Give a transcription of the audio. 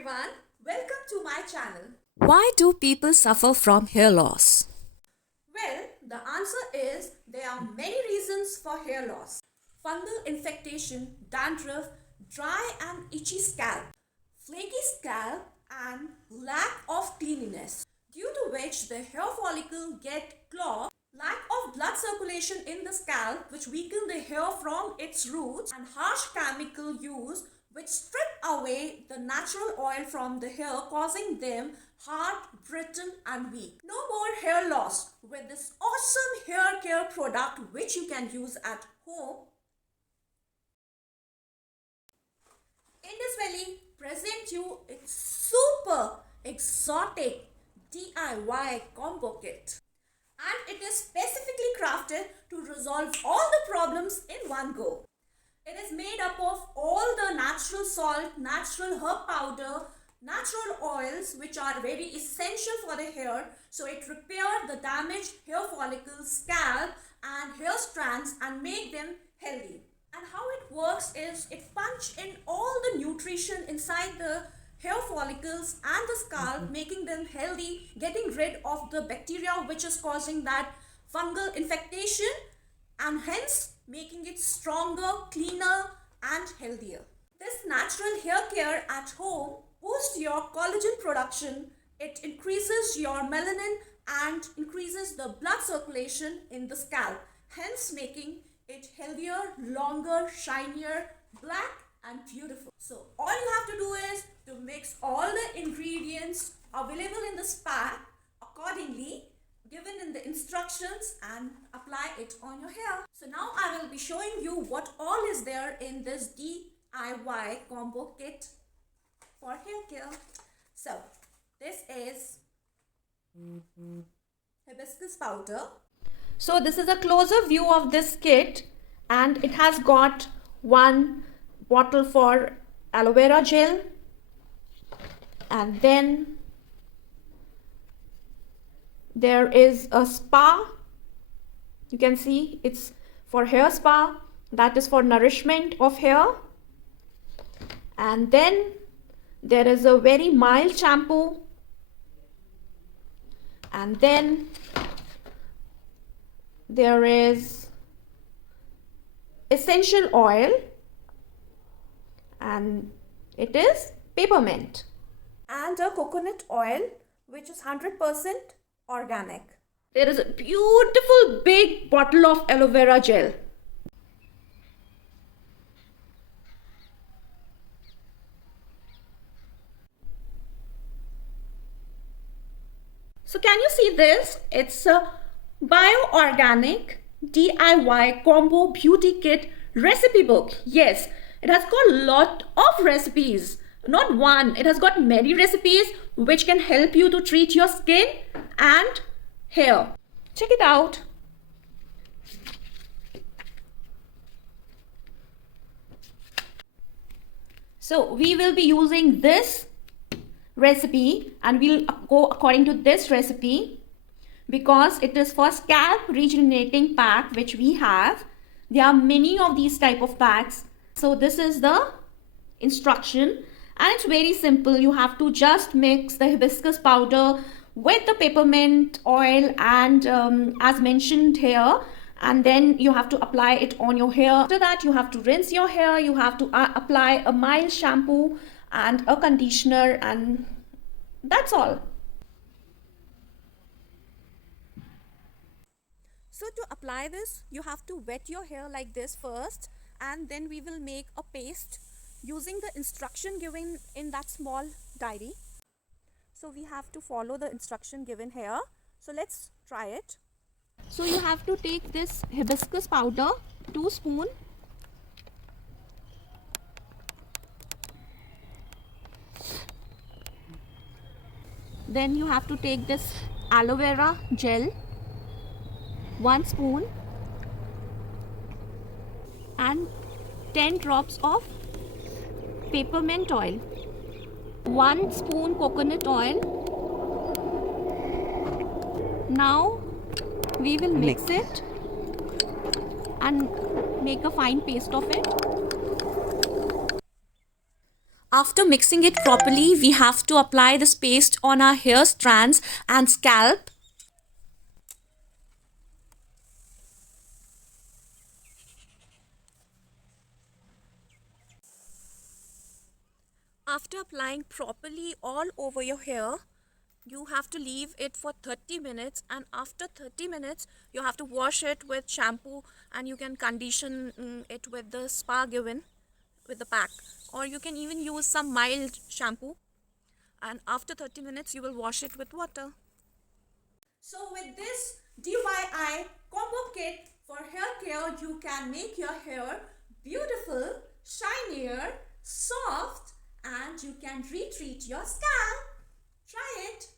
everyone, welcome to my channel. Why do people suffer from hair loss? Well, the answer is there are many reasons for hair loss. Fungal infestation, dandruff, dry and itchy scalp, flaky scalp and lack of cleanliness, due to which the hair follicle get clogged, lack of blood circulation in the scalp which weaken the hair from its roots, and harsh chemical use which strip away the natural oil from the hair, causing them hard, brittle and weak. No more hair loss with this awesome hair care product which you can use at home. Indus Valley present you its super exotic DIY combo kit, and it is specifically crafted to resolve all the problems in one go. It is made up of all the natural salt, natural herb powder, natural oils which are very essential for the hair, so it repairs the damaged hair follicles, scalp and hair strands and make them healthy. And how it works is it punch in all the nutrition inside the hair follicles and the scalp, making them healthy, getting rid of the bacteria which is causing that fungal infestation, and hence making it stronger, cleaner and healthier. This natural hair care at home boosts your collagen production, it increases your melanin and increases the blood circulation in the scalp, hence making it healthier, longer, shinier, black and beautiful. So all you have to do is to mix all the ingredients available in this pack accordingly given in the instructions and apply it on your hair. So now I will be showing you what all is there in this DIY combo kit for hair care. So this is hibiscus powder. So this is a closer view of this kit, and it has got one bottle for aloe vera gel, and then there is a spa. You can see it's for hair spa, that is for nourishment of hair. And then there is a very mild shampoo, and then there is essential oil, and it is peppermint, and a coconut oil which is 100% organic. There is a beautiful big bottle of aloe vera gel. So can you see this? It's a bio-organic DIY combo beauty kit recipe book. Yes, it has got a lot of recipes. Not one, it has got many recipes which can help you to treat your skin and hair. Check it out. So we will be using this recipe, and we'll go according to this recipe because it is for scalp rejuvenating pack which we have. There are many of these type of packs. So this is the instruction, and it's very simple. You have to just mix the hibiscus powder with the peppermint oil and as mentioned here, and then you have to apply it on your hair. After that you have to rinse your hair, you have to apply a mild shampoo and a conditioner, and that's all. So to apply this, you have to wet your hair like this first, and then we will make a paste using the instruction given in that small diary. So we have to follow the instruction given here. So let's try it. So you have to take this hibiscus powder, 2 spoons. Then you have to take this aloe vera gel, 1 spoon, and 10 drops of peppermint oil, 1 spoon coconut oil. Now we will mix it and make a fine paste of it. After mixing it properly, we have to apply this paste on our hair strands and scalp. After applying properly all over your hair, you have to leave it for 30 minutes, and after 30 minutes you have to wash it with shampoo, and you can condition it with the spa given with the pack, or you can even use some mild shampoo, and after 30 minutes you will wash it with water. So with this DIY combo kit for hair care, you can make your hair beautiful, shinier, soft, and you can retreat your scalp. Try it.